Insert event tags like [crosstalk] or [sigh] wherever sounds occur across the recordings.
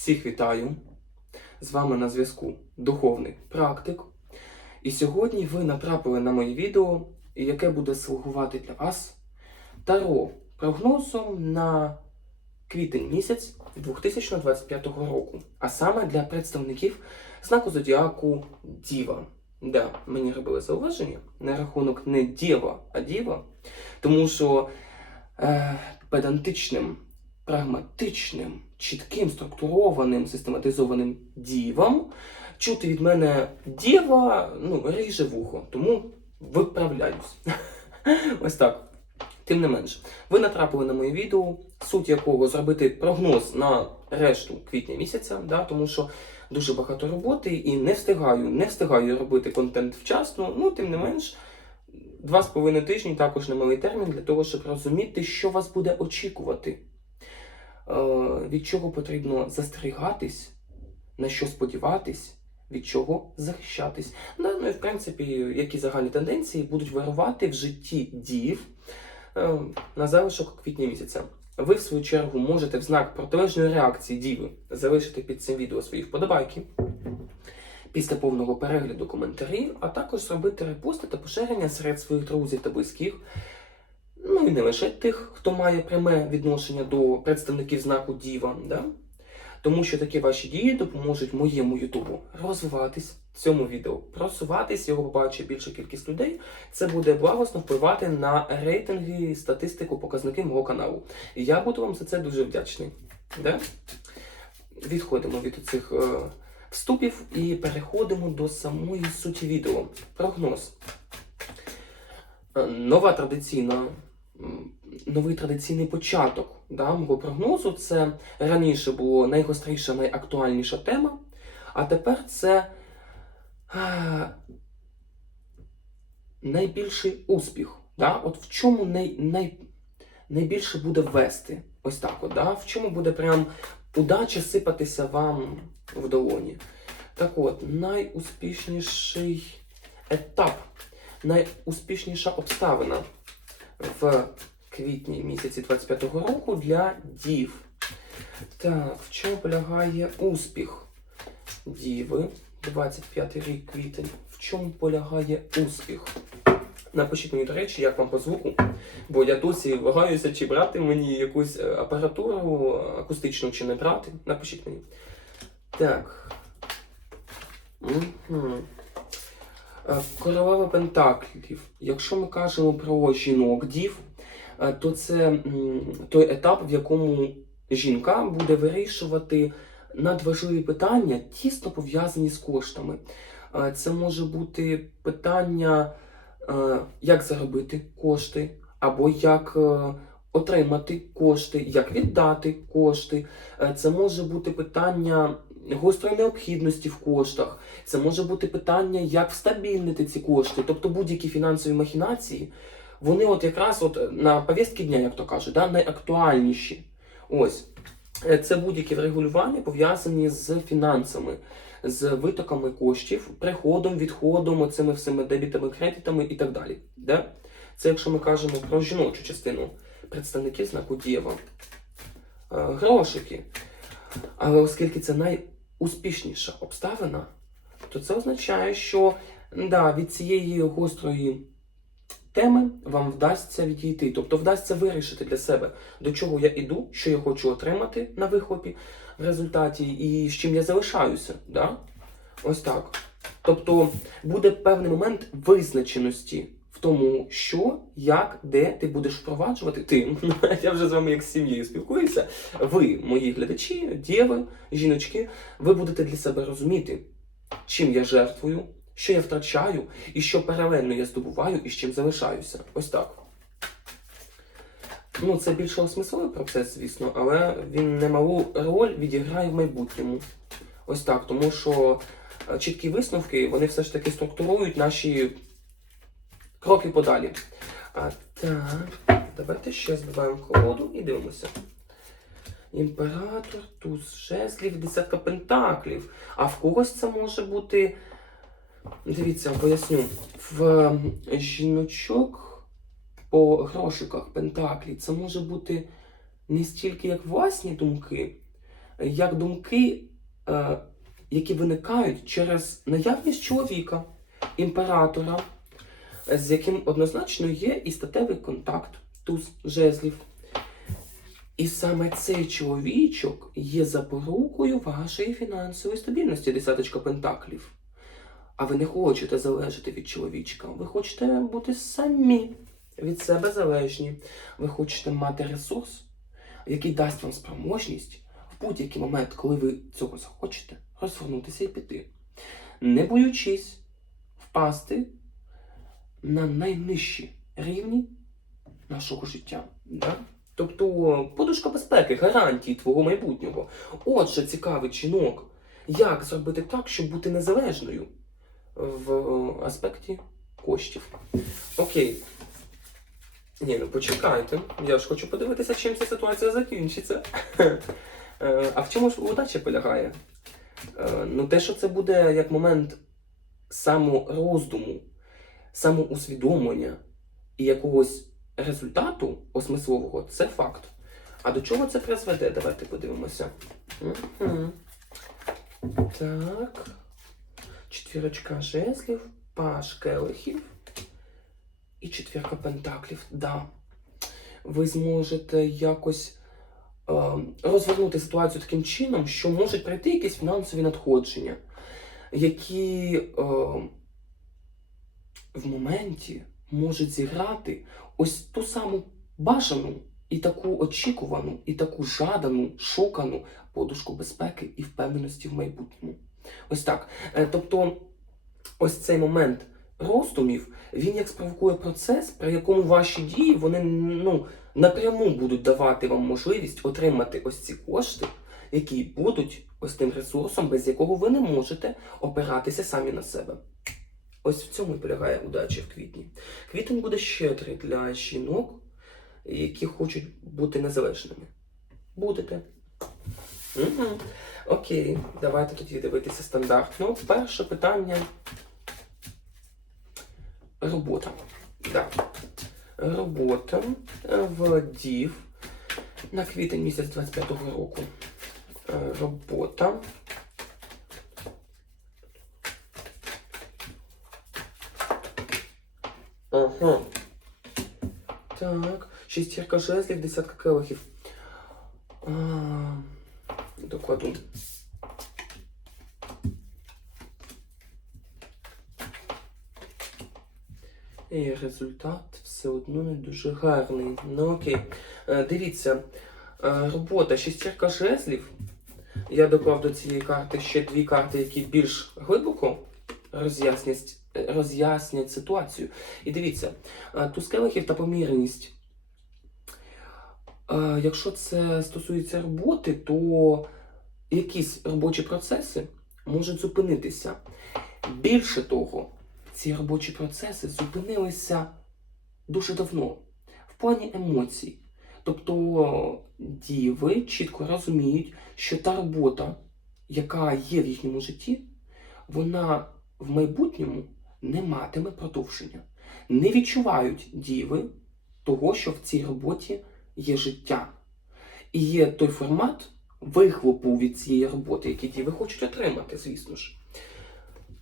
Всіх вітаю! З вами на зв'язку Духовний Практик. І сьогодні ви натрапили на моє відео, яке буде слугувати для вас таро прогнозом на квітень місяць 2025 року, а саме для представників знаку зодіаку Діва. Да, мені робили зауваження на рахунок не Дєва, а Діва, тому що е, педантичним прагматичним, чітким, структурованим, систематизованим дівам. Чути від мене діва, ну, ріже вухо, тому виправляюсь. [laughs] Ось так. Тим не менш, ви натрапили на моє відео, суть якого зробити прогноз на решту квітня місяця, да, тому що дуже багато роботи і не встигаю, не встигаю робити контент вчасно, ну тим не менш. Два з половиною тижні також немалий термін для того, щоб розуміти, що вас буде очікувати від чого потрібно застерігатись, на що сподіватись, від чого захищатись. Ну, ну і в принципі, які загальні тенденції будуть вирувати в житті дів е, на залишок квітня місяця. Ви, в свою чергу, можете в знак протилежної реакції діви залишити під цим відео свої вподобайки. Після повного перегляду коментарі, а також зробити репости та поширення серед своїх друзів та близьких, ну і не лише тих, хто має пряме відношення до представників знаку Діва, да? тому що такі ваші дії допоможуть моєму Ютубу розвиватись цьому відео, просуватись, його побачить більша кількість людей. Це буде благосно впливати на рейтинги, статистику, показники мого каналу. І я буду вам за це дуже вдячний. Да? Відходимо від цих е, вступів і переходимо до самої суті відео. Прогноз. Е, Нова традиційна, новий традиційний початок да, мого прогнозу. Це раніше було найгостріша, найактуальніша тема, а тепер це е, найбільший успіх. Да? От в чому най, най, найбільше буде вести? Ось так, от, да? в чому буде прям удача сипатися вам в долоні. Так от, найуспішніший етап, найуспішніша обставина в квітні місяці 25-го року для дів. Так, в чому полягає успіх діви? 25 рік квітень. В чому полягає успіх? Напишіть мені, до речі, як вам по звуку, бо я досі вагаюся, чи брати мені якусь е, апаратуру акустичну, чи не брати. Напишіть мені. Так. Угу. Королева Пентаклів. Якщо ми кажемо про жінок дів, е, то це той етап, в якому жінка буде вирішувати надважливі питання, тісно пов'язані з коштами. Е, Це може бути питання, е, як заробити кошти, або як е, отримати кошти, як віддати кошти. Е, Це може бути питання гострої необхідності в коштах. Це може бути питання, як встабільнити ці кошти, тобто будь-які фінансові махінації, вони от якраз от на повістки дня, як то кажуть, да, найактуальніші. Ось. Е, Це будь-які врегулювання пов'язані з фінансами, з витоками коштів, приходом, відходом, цими всіми дебітами, кредитами і так далі. Да? Це якщо ми кажемо про жіночу частину представників знаку Дєва. Е, Грошики. Але оскільки це найуспішніша обставина, то це означає, що да, від цієї гострої теми вам вдасться відійти. Тобто вдасться вирішити для себе, до чого я іду, що я хочу отримати на вихлопі в результаті і з чим я залишаюся. Да? Ось так. Тобто буде певний момент визначеності тому, що, як, де ти будеш впроваджувати. Ти, [laughs] я вже з вами як з сім'єю спілкуюся. Ви, мої глядачі, діви, жіночки, ви будете для себе розуміти, чим я жертвую, що я втрачаю, і що паралельно я здобуваю, і з чим залишаюся. Ось так. Ну, це більше осмисловий процес, звісно, але він немалу роль відіграє в майбутньому. Ось так, тому що е, чіткі висновки, вони все ж таки структурують наші кроки подалі. А так, давайте ще збиваємо колоду і дивимося. Імператор, туз жезлів, десятка пентаклів. А в когось це може бути. Дивіться, поясню. В жіночок по грошиках пентаклі це може бути не стільки як власні думки, як думки, е, які виникають через наявність чоловіка, імператора, з яким однозначно є і статевий контакт, туз жезлів. І саме цей чоловічок є запорукою вашої фінансової стабільності, десяточка пентаклів. А ви не хочете залежати від чоловічка. Ви хочете бути самі від себе залежні. Ви хочете мати ресурс, який дасть вам спроможність в будь-який момент, коли ви цього захочете, розвернутися і піти, не боючись впасти на найнижчі рівні нашого життя. Да? Тобто подушка безпеки, гарантії твого майбутнього. Отже, цікавий чинок, як зробити так, щоб бути незалежною в е, аспекті коштів. Окей. Ні, ну почекайте. Я ж хочу подивитися, чим ця ситуація закінчиться. [laughs] Е, А в чому ж удача полягає? Е, Ну, те, що це буде як момент самороздуму, самоусвідомлення і якогось результату осмислового, це факт. А до чого це призведе? Давайте подивимося. Мгм. Так. Четвірочка жезлів, паш келихів і четвірка пентаклів. Да. Ви зможете якось е, розвернути ситуацію таким чином, що можуть прийти якісь фінансові надходження, які е, в моменті можуть зіграти ось ту саму бажану і таку очікувану, і таку жадану, шукану подушку безпеки і впевненості в майбутньому. Ось так. Е, Тобто, ось цей момент роздумів, він як спровокує процес, при якому ваші дії вони ну, напряму будуть давати вам можливість отримати ось ці кошти, які будуть ось тим ресурсом, без якого ви не можете опиратися самі на себе. Ось в цьому і полягає удача в квітні. Квітень буде щедрий для жінок, які хочуть бути незалежними. Будете. Угу. Окей, давайте тоді дивитися стандартно. Перше питання. Робота. Да. Робота е, в ДІВ на квітень місяць 25-го року. Е, Робота. Ага. Так. Шістірка жезлів, десятка келихів. Докладу. І результат все одно не дуже гарний. Ну окей. Е, Дивіться, е, робота шістірка жезлів. Я доклав до цієї карти ще дві карти, які більш глибоко роз'яснять, роз'яснять ситуацію. І дивіться, е, туз та помірність. Е, Якщо це стосується роботи, то якісь робочі процеси можуть зупинитися. Більше того, ці робочі процеси зупинилися дуже давно в плані емоцій. Тобто діви чітко розуміють, що та робота, яка є в їхньому житті, вона в майбутньому не матиме продовження. Не відчувають діви того, що в цій роботі є життя. І є той формат вихлопу від цієї роботи, який діви хочуть отримати, звісно ж.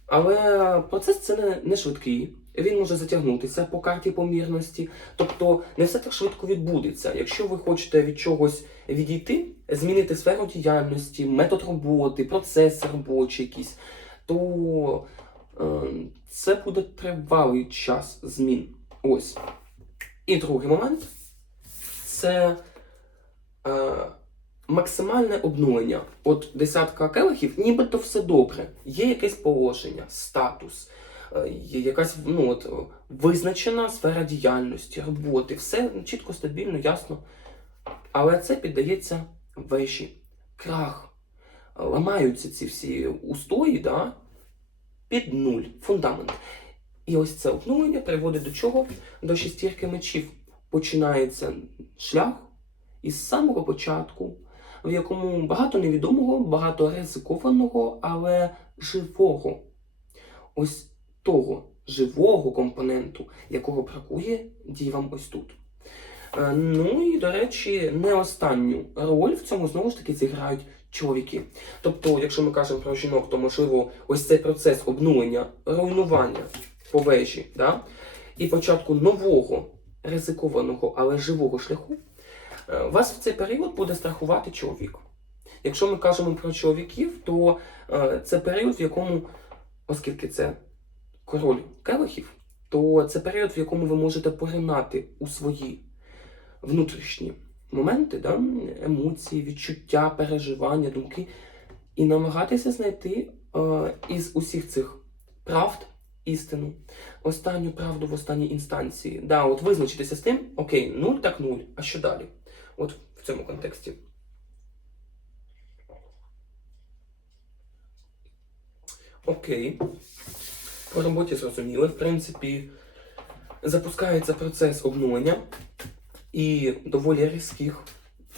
Але процес це не, не швидкий. Він може затягнутися по карті помірності. Тобто не все так швидко відбудеться. Якщо ви хочете від чогось відійти, змінити сферу діяльності, метод роботи, процеси робочі якісь, то це буде тривалий час змін. Ось. І другий момент це е, максимальне обнулення. От десятка келихів, нібито все добре. Є якесь положення, статус, е, є якась ну, от, визначена сфера діяльності, роботи, все чітко, стабільно, ясно. Але це піддається вежі, крах. Ламаються ці всі устої, да? Під нуль, фундамент. І ось це обнулення приводить до чого? До шестірки мечів. Починається шлях із самого початку, в якому багато невідомого, багато ризикованого, але живого. Ось того живого компоненту, якого бракує дівам ось тут. Е, Ну і, до речі, не останню роль в цьому знову ж таки зіграють чоловіки. Тобто, якщо ми кажемо про жінок, то можливо ось цей процес обнулення, руйнування по вежі, да? і початку нового ризикованого, але живого шляху, е, вас в цей період буде страхувати чоловік. Якщо ми кажемо про чоловіків, то е, це період, в якому, оскільки це король келихів, то це період, в якому ви можете поринати у свої внутрішні моменти, да? емоції, відчуття, переживання, думки, і намагатися знайти е, із усіх цих правд істину, останню правду в останній інстанції. Да, от визначитися з тим, окей, нуль так нуль, а що далі? От в цьому контексті. Окей. По роботі зрозуміли. В принципі, запускається процес обнулення і доволі різких,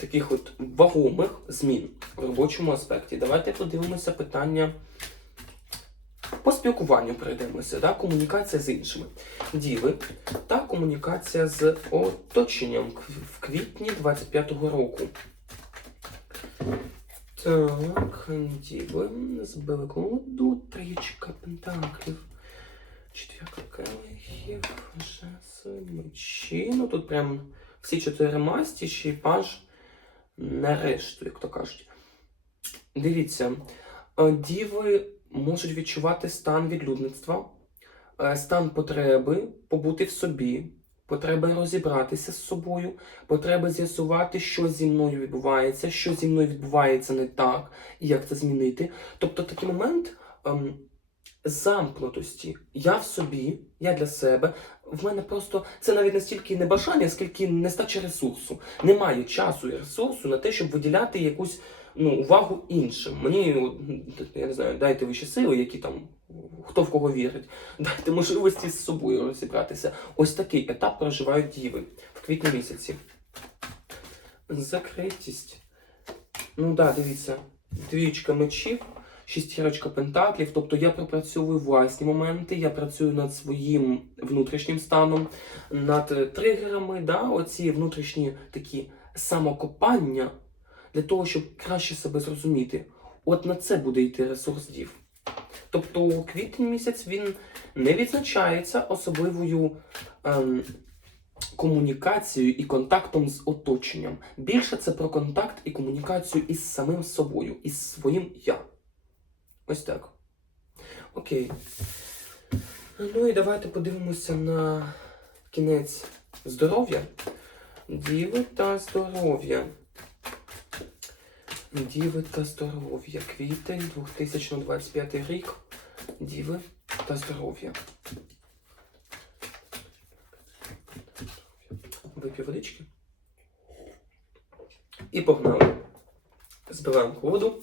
таких от вагомих змін в робочому аспекті. Давайте подивимося питання по спілкуванню пройдемося, да? комунікація з іншими. Діви та комунікація з оточенням в квітні 25-го року. Так, діви, збили колоду, трієчка пентаклів, четвірка келихів, жезли, мечі. Ну тут прям всі чотири масті, ще й паж на решту, як то кажуть. Дивіться, е, діви можуть відчувати стан відлюдництва, е, стан потреби побути в собі, потреби розібратися з собою, потреби з'ясувати, що зі мною відбувається, що зі мною відбувається не так, і як це змінити. Тобто такий момент ем, замкнутості. Я в собі, я для себе. В мене просто це навіть не стільки не бажання, скільки нестача ресурсу. Немає часу і ресурсу на те, щоб виділяти якусь ну, увагу іншим. Мені, я не знаю, дайте вищі сили, які там, хто в кого вірить, [laughs] дайте можливості з собою розібратися. Ось такий етап проживають діви в квітні місяці. Закритість. Ну так, да, дивіться, двічка мечів, шістірочка пентаклів. Тобто я пропрацьовую власні моменти, я працюю над своїм внутрішнім станом, над тригерами, да, оці внутрішні такі самокопання для того, щоб краще себе зрозуміти. От на це буде йти ресурс дів. Тобто квітень місяць він не відзначається особливою ем, комунікацією і контактом з оточенням. Більше це про контакт і комунікацію із самим собою, із своїм я. Ось так. Окей. Ну і давайте подивимося на кінець здоров'я. Діви та здоров'я. Діви та здоров'я. Квітень 2025 рік. Діви та здоров'я. Вип'ю водички. І погнали. Збираємо колоду.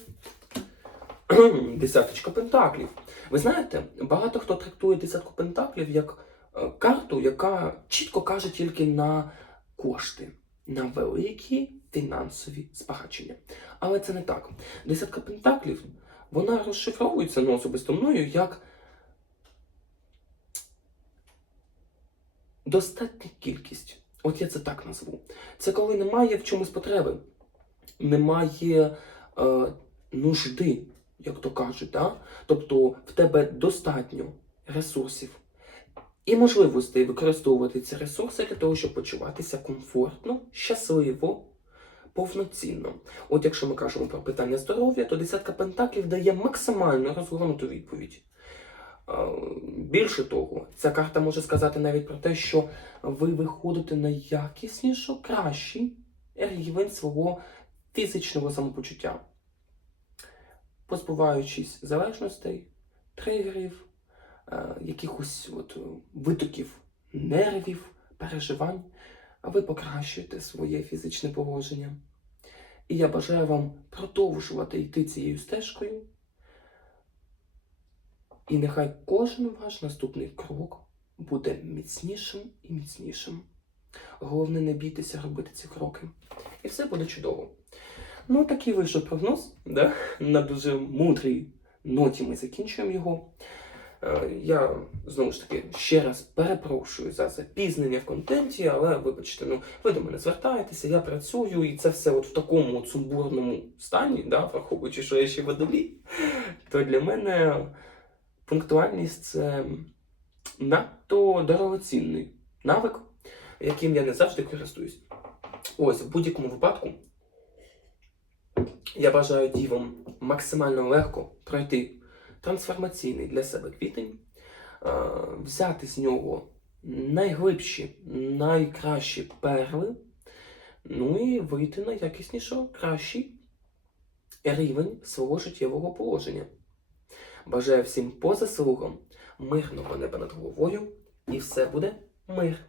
Десяточка пентаклів. Ви знаєте, багато хто трактує десятку пентаклів як е, карту, яка чітко каже тільки на кошти, на великі фінансові збагачення. Але це не так. Десятка пентаклів вона розшифровується ну, особисто мною як достатня кількість. От я це так назву. Це коли немає в чомусь потреби, немає е, нужди, як то кажуть. Да? Тобто в тебе достатньо ресурсів і можливостей використовувати ці ресурси для того, щоб почуватися комфортно, щасливо, повноцінно. От якщо ми кажемо про питання здоров'я, то десятка пентаклів дає максимально розгорнуту відповідь. Е, Більше того, ця карта може сказати навіть про те, що ви виходите на якіснішу, кращий рівень свого фізичного самопочуття, позбуваючись залежностей, тригерів, е, якихось от, е, витоків нервів, переживань, ви покращуєте своє фізичне положення. І я бажаю вам продовжувати йти цією стежкою. І нехай кожен ваш наступний крок буде міцнішим і міцнішим. Головне, не бійтеся робити ці кроки. І все буде чудово. Ну, такий вийшов прогноз. Да? На дуже мудрій ноті ми закінчуємо його. Е, Я знову ж таки ще раз перепрошую за запізнення в контенті, але вибачте, ну ви до мене звертаєтеся, я працюю, і це все от в такому от сумбурному стані, да, враховуючи, що я ще водолій, то для мене пунктуальність це надто дорогоцінний навик, яким я не завжди користуюсь. Ось, в будь-якому випадку, я бажаю дівам максимально легко пройти трансформаційний для себе квітень, взяти з нього найглибші, найкращі перли, ну і вийти на якісніше, кращий рівень свого життєвого положення. Бажаю всім по заслугам мирного неба над головою, і все буде мир.